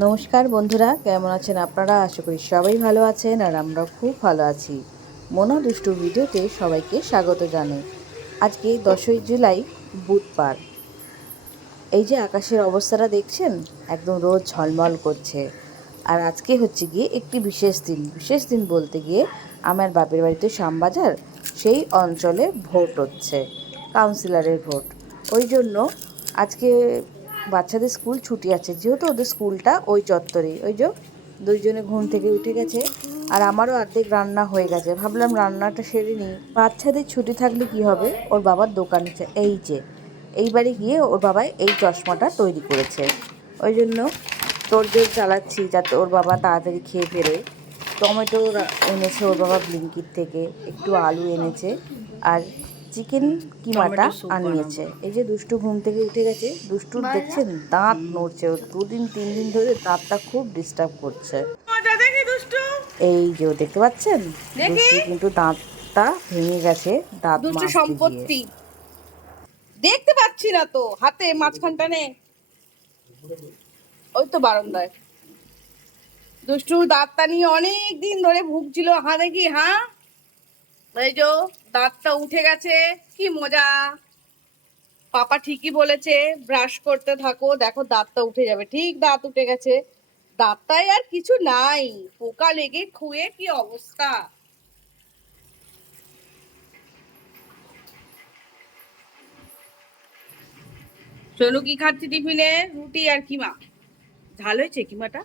নমস্কার বন্ধুরা, কেমন আছেন আপনারা? আশা করি সবাই ভালো আছেন আর আমরা খুব ভালো আছি। মোনা দুষ্টু ভিডিওতে সবাইকে স্বাগত জানাই। আজকে 10ই জুলাই, বুধবার। এই যে আকাশের অবস্থাটা দেখছেন, একদম রোদ ঝলমল করছে। আর আজকে হচ্ছে গিয়ে একটি বিশেষ দিন বলতে গিয়ে আমার বাপের বাড়িতে শ্যামবাজার, সেই অঞ্চলে ভোট হচ্ছে, কাউন্সিলরের ভোট। ওই জন্য আজকে বাচ্চাদের স্কুল ছুটি আছে, যেহেতু ওদের স্কুলটা ওই চত্বরে। ওই যে দুইজনে ঘুম থেকে উঠে গেছে, আর আমারও অর্ধেক রান্না হয়ে গেছে। ভাবলাম রান্নাটা সেরে নিই। বাচ্চাদের ছুটি থাকলে কি হবে, ওর বাবার দোকান আছে। এই যে এইবারে গিয়ে ওর বাবা এই চশমাটা তৈরি করেছে, ওই জন্য তোড়জোড় চালাচ্ছি যাতে ওর বাবা তাড়াতাড়ি খেয়ে ফেরে। টমেটো এনেছে ওর বাবা ব্লিঙ্কিট থেকে, একটু আলু এনেছে, আর চিকেন কিমাটা আনিয়েছে। এই যে দুষ্টু ঘুম থেকে উঠে গেছে। দুষ্টুর দেখছেন দাঁত নড়ছে, ওর 2-3 দিন ধরে দাঁতটা খুব ডিস্টার্ব করছে। এই যে দেখতে পাচ্ছেন, দুষ্টু কিন্তু দাঁতটা ভেঙে গেছে দাঁত মাজতে গিয়ে। দেখতে পাচ্ছি না তো, হাতে মাঝখানটা নে, ওই তো বারান্দায়। দুষ্টু দাঁতটা নিয়ে অনেক দিন ধরে ভুগছিল। হ্যাঁ দেখি, হ্যাঁ এই যে দাঁতটা উঠে গেছে, কি মজা। পাপা ঠিকই বলেছে, ব্রাশ করতে থাকো, দেখো দাঁতটা উঠে যাবে। ঠিক দাঁত উঠে গেছে, দাঁতটায় আর কিছু নাই, পোকা লেগে খুয়ে কি অবস্থা। সোনু কি খাচ্ছি টিফিনে? রুটি আর কিমা। ঝাল হয়েছে কিমাটা,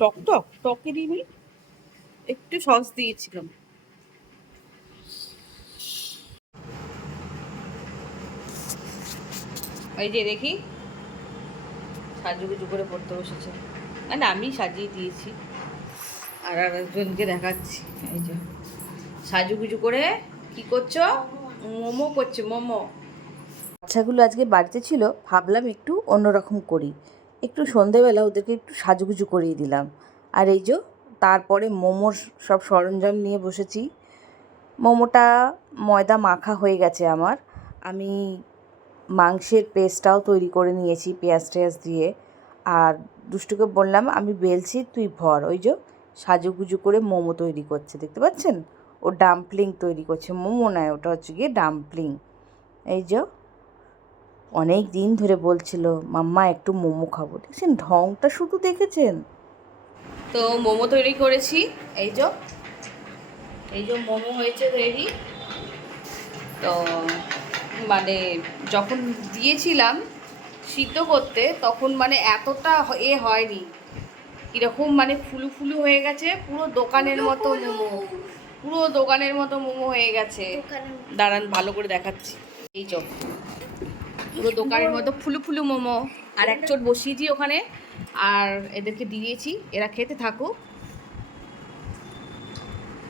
টক টক টকে দিবি, একটু সস দিয়েছিলাম। এই যে দেখি সাজুগুজু করে পড়তে বসেছে, মানে আমি সাজিয়ে দিয়েছি আর আরেকজনকে দেখাচ্ছি। এই যে সাজুগুজু করে কি করছো? মোমো করছে, মোমো। বাচ্চাগুলো আজকে বাড়িতে ছিল, ভাবলাম একটু অন্যরকম করি। একটু সন্ধেবেলা ওদেরকে একটু সাজুগুজু করিয়ে দিলাম। আর এই যে তারপরে মোমোর সব সরঞ্জাম নিয়ে বসেছি। মোমোটা ময়দা মাখা হয়ে গেছে আমার। আমি মাংসের পেস্টটাও তৈরি করে নিয়েছি পেঁয়াজ টেয়াজ দিয়ে। আর দুষ্টুকে বললাম আমি বেলছি, তুই ভর। ওই যে সাজুগুজু করে মোমো তৈরি করছে, দেখতে পাচ্ছেন? ও ডাম্পলিং তৈরি করছে, মোমো নয়, ওটা হচ্ছে গিয়ে ডাম্পলিং। এই যে অনেক দিন ধরে বলছিল মাম্মা একটু মোমো খাবো। দেখছেন ঢংটা শুধু, দেখেছেন? তো মোমো তৈরি করেছি। এই যে এই যে মোমো হয়েছে তৈরি। তো মানে যখন দিয়েছিলাম সিদ্ধ করতে, তখন মানে এতটা হয়নি, কিরকম মানে ফুলু ফুলু হয়ে গেছে, পুরো দোকানের মতো মোমো, পুরো দোকানের মতো মোমো হয়ে গেছে। দাঁড়ান ভালো করে দেখাচ্ছি। এই যে পুরো দোকানের মতো ফুলু ফুলু মোমো। আর এক চোট বসিয়েছি ওখানে, আর এদেরকে দিয়েছি, এরা খেতে থাকুক,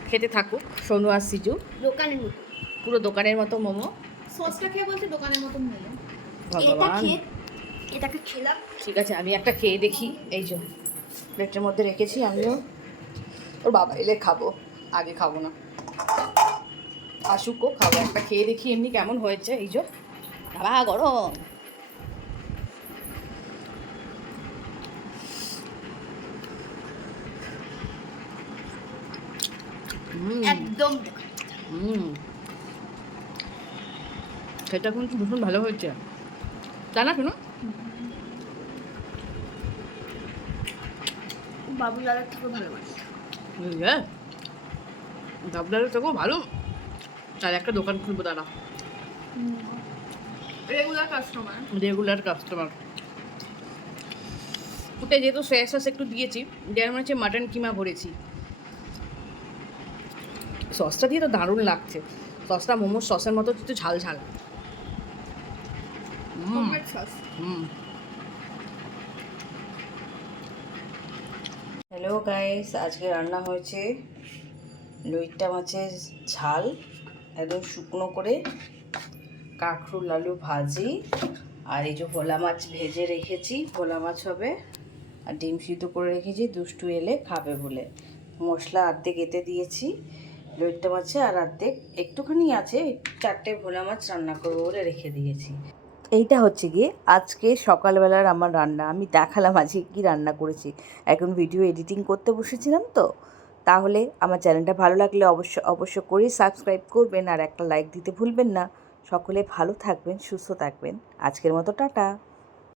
খেতে থাকুক। সোনু আর সিজু দোকানের মতো, পুরো দোকানের মতো মোমো। সসটা খেয়ে বলছে দোকানের মতো মোমো। ভগবান, এটাকে খেলাম। ঠিক আছে আমি একটা খেয়ে দেখি। এই যে প্লেটের মধ্যে রেখেছি, আমিও ওর বাবা এলে খাবো, আগে খাবো না, আসুকও খাবো। একটা খেয়ে দেখি এমনি কেমন হয়েছে। এই যে বাবা গরম। একদম সেটা কিন্তু ভীষণ ভালো হয়েছে, জানা কেন? বাবু দাদার থেকে ভালোবাসি। হ্যাঁ, ডাবলারের থেকেও ভালো। তাহলে একটা দোকান খুলবো, দাঁড়া। Regular customer. Regular customer. ওটা যেহেতু সয়া সস একটু দিয়েছি, যেমন মনে হচ্ছে মাটন কিমা ভরেছি। সসটা দিয়ে তো দারুণ লাগছে। সসটা মোমোর সসের মতো একটু ঝাল ঝাল। Homemade sauce. হ্যালো গাইস, আজকে রান্না হয়েছে লইট্টা মাছের ঝাল, একদম শুকনো করে, কাঁকরোল আলু ভাজি, আর এই যে ভোলা মাছ ভেজে রেখেছি, ভোলা মাছ হবে, আর ডিম সিদ্ধ করে রেখেছি দুষ্টু এলে খাবে বলে। মশলা অর্ধেক এতে দিয়েছি লইট্টা মাছে, আর অর্ধেক একটুখানি আছে, 4টে ভোলা মাছ রান্না করবো বলে রেখে দিয়েছি। এইটা হচ্ছে গিয়ে আজকে সকালবেলার আমার রান্না। আমি দেখালাম আজকে কী রান্না করেছি। এখন ভিডিও এডিটিং করতে বসেছিলাম তো। তাহলে আমার চ্যানেলটা ভালো লাগলে অবশ্য করেই সাবস্ক্রাইব করবেন আর একটা লাইক দিতে ভুলবেন না। সকলে ভালো থাকবেন, সুস্থ থাকবেন। আজকের মতো টাটা।